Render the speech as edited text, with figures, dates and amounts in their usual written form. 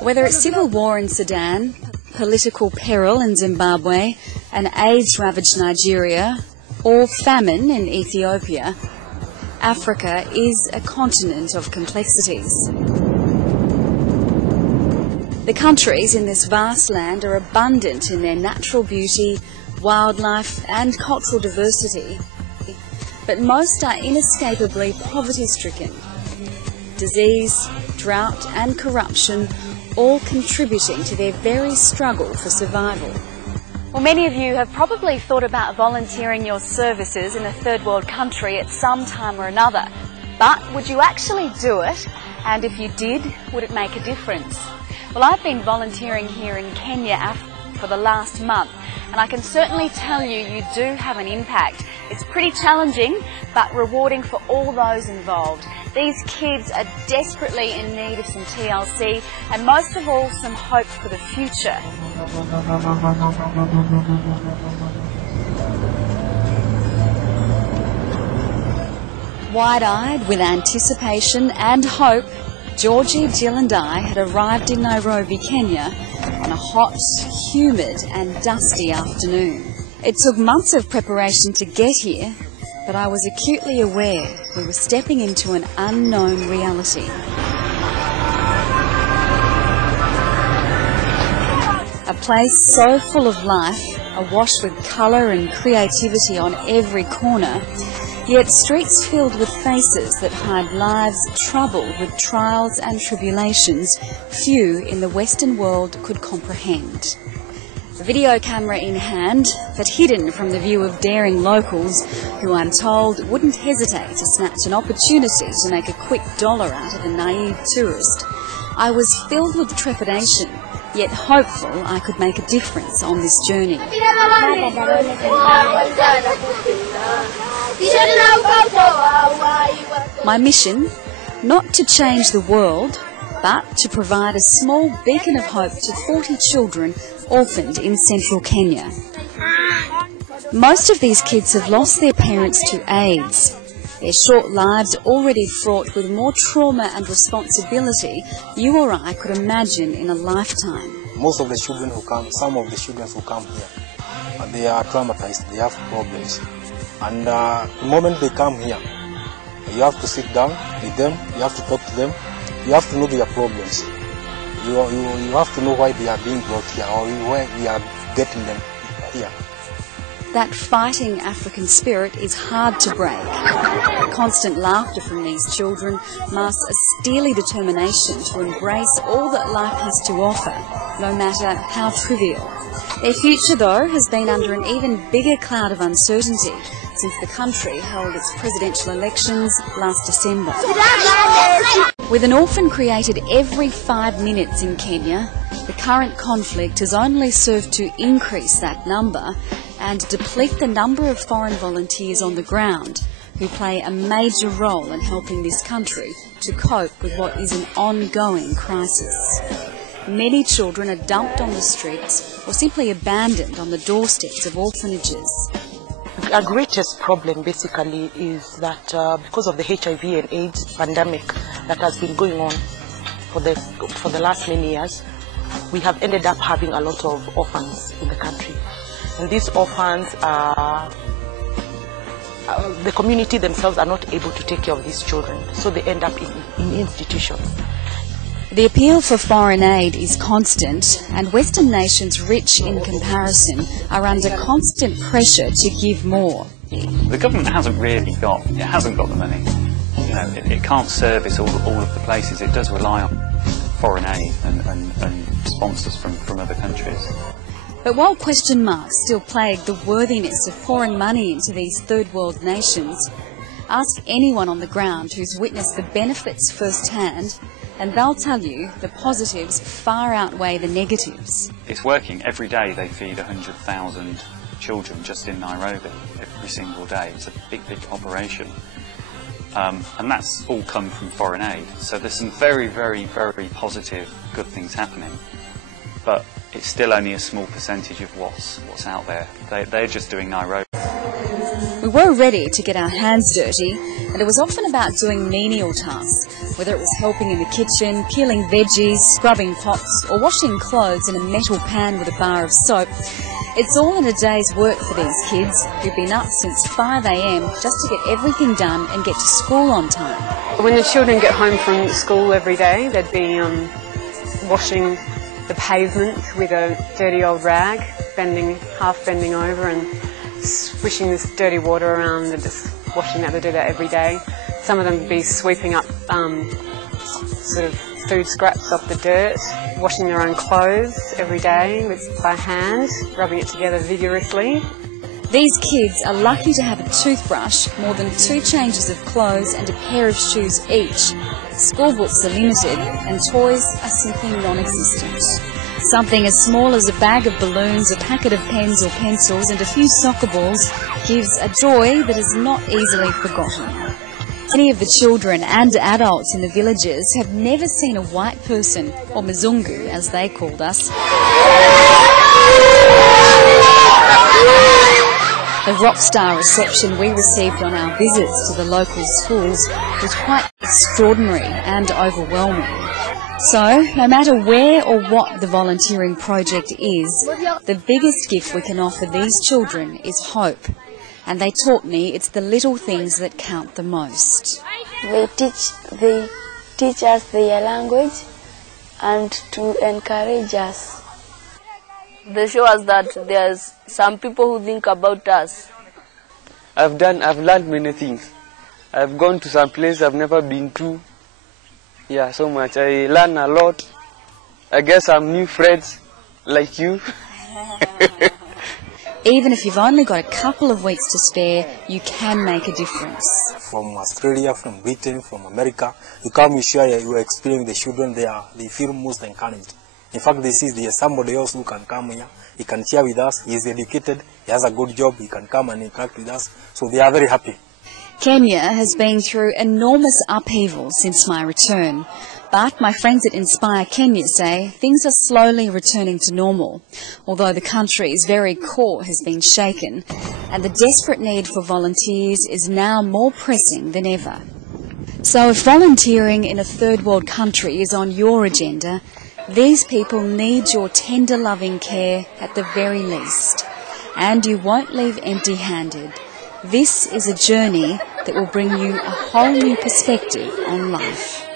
Whether it's civil war in Sudan, political peril in Zimbabwe, an AIDS-ravaged Nigeria, or famine in Ethiopia, Africa is a continent of complexities. The countries in this vast land are abundant in their natural beauty, wildlife and cultural diversity, but most are inescapably poverty-stricken. Disease, drought and corruption all contributing to their very struggle for survival. Well, many of you have probably thought about volunteering your services in a third world country at some time or another. But would you actually do it? And if you did, would it make a difference? Well, I've been volunteering here in Kenya for the last month, and I can certainly tell you, you do have an impact. It's pretty challenging, but rewarding for all those involved. These kids are desperately in need of some TLC, and most of all, some hope for the future. Wide-eyed with anticipation and hope, Georgie, Jill and I had arrived in Nairobi, Kenya on a hot, humid and dusty afternoon. It took months of preparation to get here, but I was acutely aware we were stepping into an unknown reality. A place so full of life, awash with colour and creativity on every corner, yet streets filled with faces that hide lives troubled with trials and tribulations few in the Western world could comprehend. A video camera in hand, but hidden from the view of daring locals who I'm told wouldn't hesitate to snatch an opportunity to make a quick dollar out of a naive tourist, I was filled with trepidation, yet hopeful I could make a difference on this journey. My mission, not to change the world, but to provide a small beacon of hope to 40 children orphaned in central Kenya. Most of these kids have lost their parents to AIDS. Their short lives already fraught with more trauma and responsibility you or I could imagine in a lifetime. Most of the children who come, some of the children who come here, they are traumatized, they have problems. And the moment they come here, you have to sit down with them, you have to talk to them, you have to know their problems. You have to know why they are being brought here or why we are getting them here. That fighting African spirit is hard to break. The constant laughter from these children masks a steely determination to embrace all that life has to offer, no matter how trivial. Their future, though, has been under an even bigger cloud of uncertainty since the country held its presidential elections last December. With an orphan created every 5 minutes in Kenya, the current conflict has only served to increase that number and deplete the number of foreign volunteers on the ground who play a major role in helping this country to cope with what is an ongoing crisis. Many children are dumped on the streets or simply abandoned on the doorsteps of orphanages. Our greatest problem basically is that because of the HIV and AIDS pandemic that has been going on for the last many years, we have ended up having a lot of orphans in the country. And these orphans are, the community themselves are not able to take care of these children, so they end up in institutions. The appeal for foreign aid is constant, and Western nations rich in comparison are under constant pressure to give more. The government hasn't got the money. You know, it can't service all of the places. It does rely on foreign aid and sponsors from other countries. But while question marks still plague the worthiness of pouring money into these third world nations, ask anyone on the ground who's witnessed the benefits firsthand, and they'll tell you the positives far outweigh the negatives. It's working. Every day they feed 100,000 children just in Nairobi, every single day. It's a big operation. And that's all come from foreign aid. So there's some very, very, very positive, good things happening. But it's still only a small percentage of what's out there. They're just doing Nairobi. We We were ready to get our hands dirty, and it was often about doing menial tasks, whether it was helping in the kitchen, peeling veggies, scrubbing pots, or washing clothes in a metal pan with a bar of soap. It's all in a day's work for these kids who've been up since 5 a.m. just to get everything done and get to school on time. When the children get home from school every day, they'd be washing the pavement with a dirty old rag, half bending over and swishing this dirty water around and just washing that. They do that every day. Some of them would be sweeping up sort of food scraps off the dirt, washing their own clothes every day by hand, rubbing it together vigorously. These kids are lucky to have a toothbrush, more than 2 changes of clothes and a pair of shoes each. School books are limited and toys are simply non-existent. Something as small as a bag of balloons, a packet of pens or pencils and a few soccer balls gives a joy that is not easily forgotten. Many of the children and adults in the villages have never seen a white person, or Mzungu as they called us. The rockstar reception we received on our visits to the local schools was quite extraordinary and overwhelming. So, no matter where or what the volunteering project is, the biggest gift we can offer these children is hope. And they taught me it's the little things that count the most. They teach us their language and to encourage us. They show us that there's some people who think about us. I've learned many things. I've gone to some place I've never been to. Yeah, so much. I learn a lot. I get some new friends like you. Even if you've only got a couple of weeks to spare, you can make a difference. From Australia, from Britain, from America, you come, you share your experience with the children, they feel most encouraged. In fact, they see there's somebody else who can come here, he can share with us, he is educated, he has a good job, he can come and interact with us, so they are very happy. Kenya has been through enormous upheaval since my return, but my friends at Inspire Kenya say things are slowly returning to normal, although the country's very core has been shaken, and the desperate need for volunteers is now more pressing than ever. So if volunteering in a third world country is on your agenda, these people need your tender loving care at the very least, and you won't leave empty-handed. This is a journey that will bring you a whole new perspective on life.